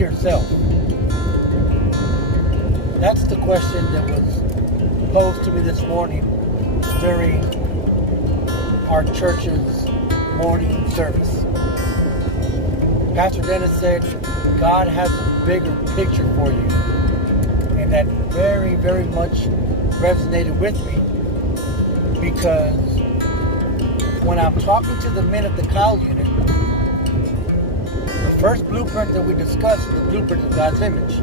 yourself? That's the question that was posed to me this morning during our church's morning service. Pastor Dennis said, God has a bigger picture for you. And that very, very much resonated with me, because when I'm talking to the men at the Kyle unit, the first blueprint that we discussed is the blueprint of God's image.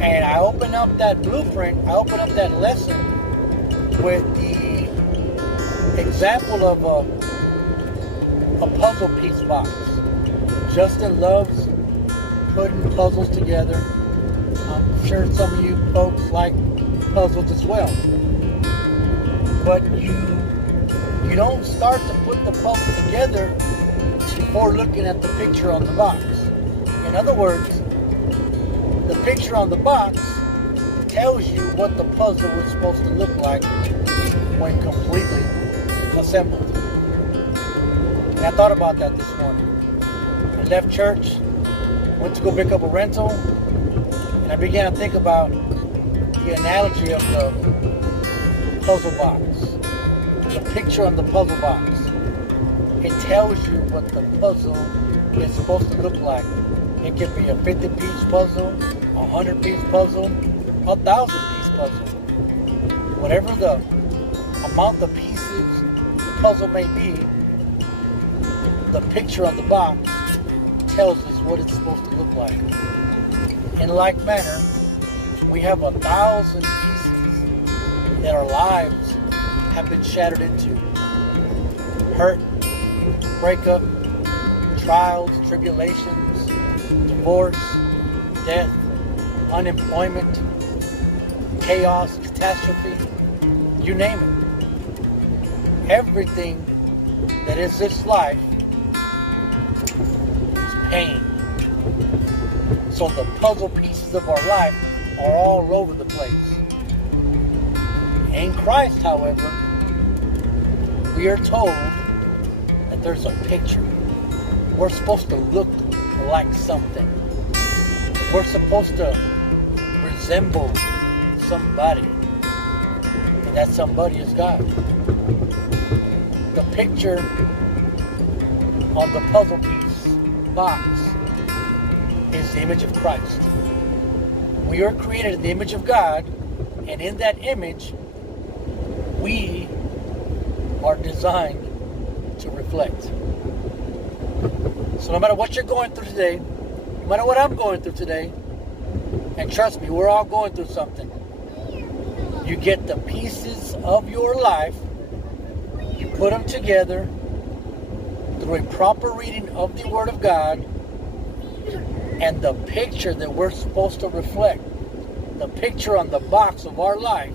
And I open up that blueprint, I open up that lesson with the example of a puzzle piece box. Justin loves putting puzzles together. I'm sure some of you folks like puzzles as well. But you don't start to put the puzzle together before looking at the picture on the box. In other words, the picture on the box tells you what the puzzle is supposed to look like when completely assembled. And I thought about that this morning. I left church, went to go pick up a rental, and I began to think about the analogy of the puzzle box. The picture on the puzzle box. It tells you what the puzzle is supposed to look like. It can be a 50-piece puzzle, a 100-piece puzzle, a 1,000-piece puzzle. Whatever the amount of pieces the puzzle may be, the picture on the box tells us what it's supposed to look like. In like manner, we have 1,000 pieces that our lives have been shattered into. Hurt, breakup, trials, tribulations, divorce, death, unemployment, chaos, catastrophe, you name it. Everything that is this life is pain. So the puzzle pieces of our life are all over the place. In Christ, however, we are told that there's a picture. We're supposed to look like something. We're supposed to resemble somebody. And that somebody is God. The picture on the puzzle piece box is the image of Christ. We are created in the image of God, and in that image, we are designed to reflect. So no matter what you're going through today, no matter what I'm going through today, and trust me, we're all going through something. You get the pieces of your life, you put them together through a proper reading of the Word of God, and the picture that we're supposed to reflect, the picture on the box of our life,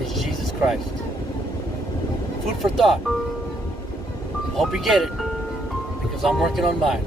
is Jesus Christ. Food for thought. I hope you get it, because I'm working on mine.